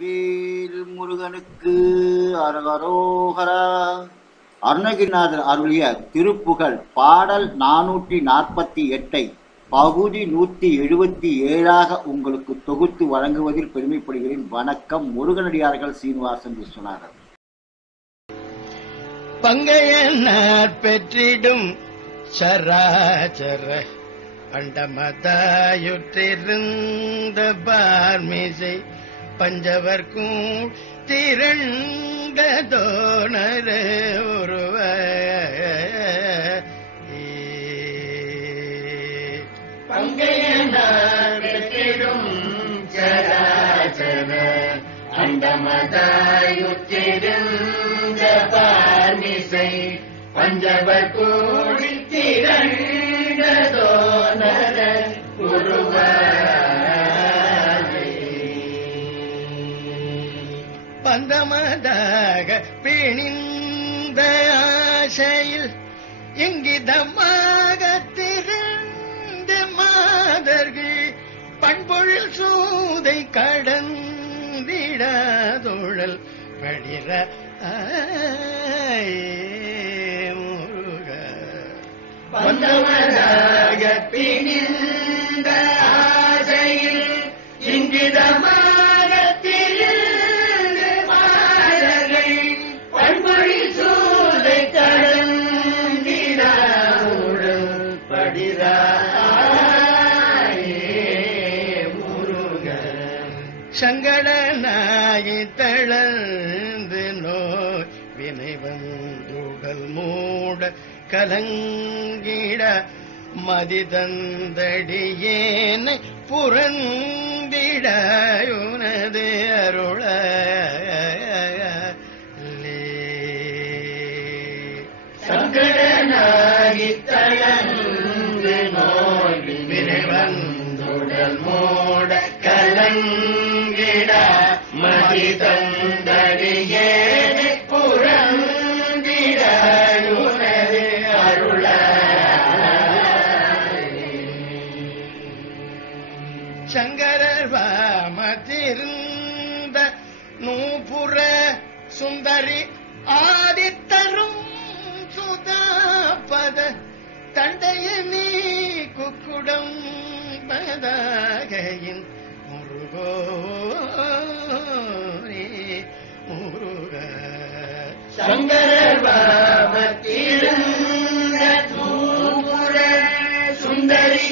வேல் முருகனுக்கு அரகரோகரா அருணகிரிநாதர் அருளிய திருப்புகழ் பாடல் நானூற்றி நாற்பத்தி எட்டை பகுதி நூத்தி எழுபத்தி ஏழாக உங்களுக்கு தொகுத்து வழங்குவதில் பெருமைப்படுகிறேன். வணக்கம் முருகனடியார்கள் சீனிவாசன் விஸ்வநாதன் பங்கையனார் பெற்றிடும் சராச்சர அண்டமதாயுற்றிருந்த பார்மிசை பஞ்சவர்க்கும் திரண்ட உருவ ஒருவ பங்கையனார் பார்மிசை பஞ்சவர் கூடி திரண்டதோ நர பந்தமதாக பிணிந்த ஆசையில் இங்கிதமாக திகழ்ந்த மாதர்கள் பண்பொழில் சூதை கடந்திடாதொழல் படிர முருக. பந்தமதாக பிணிந்த ஆசையில் இங்கிதமாக சங்கடனாகி தளர்ந்து நோய் வினைவந்துடல் மூட கலங்கிட மதிதந்தடியேனை தந்தடியேனை அருள சங்கடனாகி தளர்ந்து நோய் வினைவந்துடல் மூட கலங்க மதி மதிதந்தடியே புறந்திட அருள. சங்கரர் வாமத்திருந்த நூபுர சுந்தரி ஆதித்தரும் சுதாபத தண்டைய நீ குக்குடம் பதாகையின் முருகோ சங்கரர் வாமத்திருந்த சுந்தரி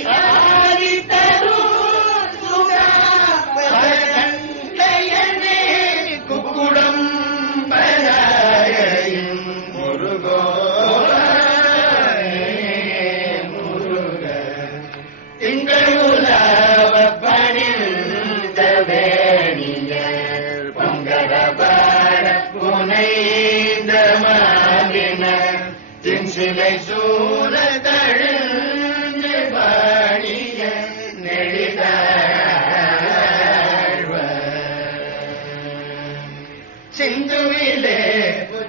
சிந்துவிலே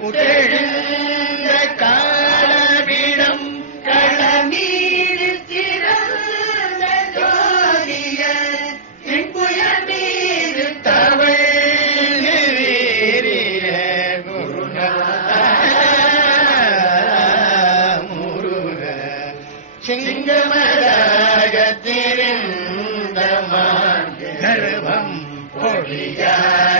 உடெழுந்த காலவிடம் களமீரில் திறந்த ஜோதிய தின்புயல் மீது தவழ் வீரிய முருக. சிங்கமராக திரிந்த கர்வம் பொழியாக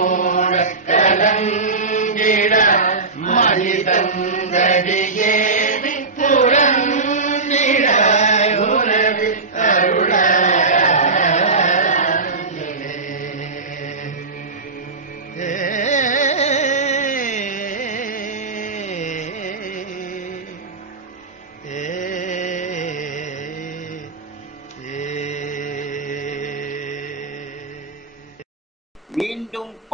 வந்துடல் மூட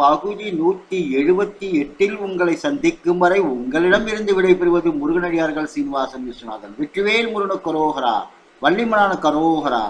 பகுதி நூற்றி எழுபத்தி எட்டில் உங்களை சந்திக்கும் வரை உங்களிடம் இருந்து விடைபெறுவது முருகனடியார்கள் சீனிவாசன் விஸ்வநாதன். வெற்றிவேல் முருகன கரோகரா வள்ளிமலான கரோகரா